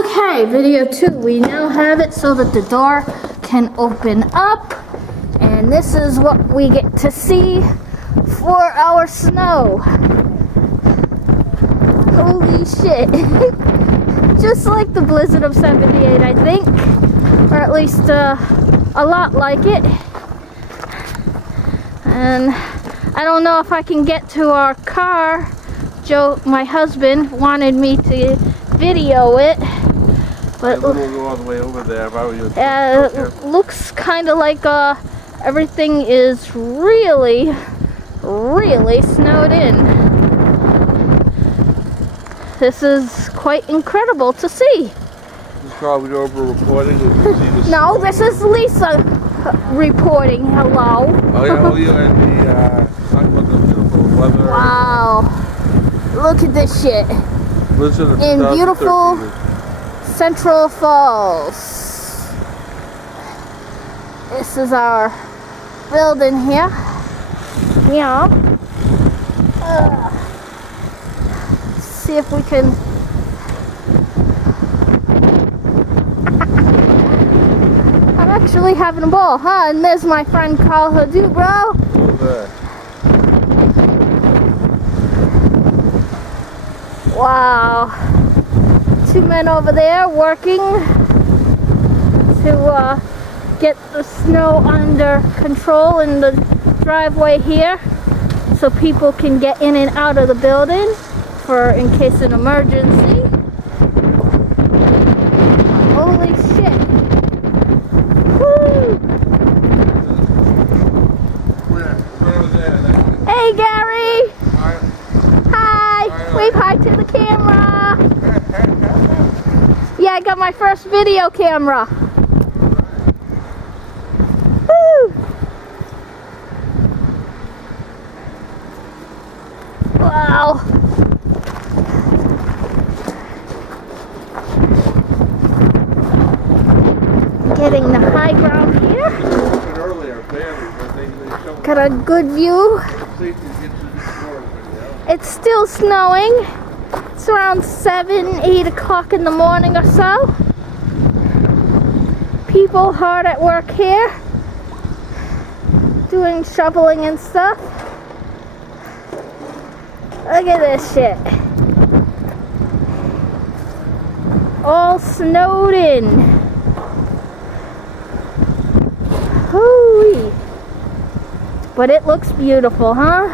Okay, video 2. We now have it so that the door can open up. And this is what we get to see for our snow. Holy shit. Just like the blizzard of 78, I think. Or at least a lot like it. And I don't know if I can get to our car. Joe, my husband, wanted me to video it. But we'll go all the way over there. If I were you, it looks kind of like everything is really, really snowed in. This is quite incredible to see. This is Karl, we're over reporting. No, this is Lisa reporting. Hello. Oh yeah, and talking about the beautiful weather. Wow. Look at this shit. Blizzard In beautiful Central Falls. This is our building here. Yeah. See if we can. I'm actually having a ball, huh? And there's my friend Karl. How do, bro? Over. Wow. 2 men over there working to get the snow under control in the driveway here so people can get in and out of the building for in case an emergency. Holy shit. Woo! Hey Gary! Hi! Wave hi to the camera! Yeah, I got my first video camera. Woo! Wow. Getting the high ground here. Got a good view. It's still snowing. It's around 7, 8 o'clock in the morning or so. People hard at work here, doing shoveling and stuff. Look at this shit. All snowed in. Hooey. But it looks beautiful, huh?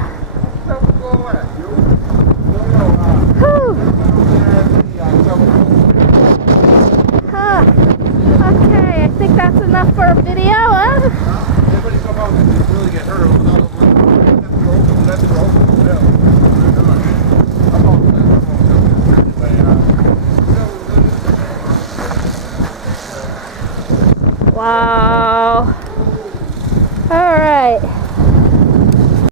Okay, I think that's enough for a video, huh? Wow. All right.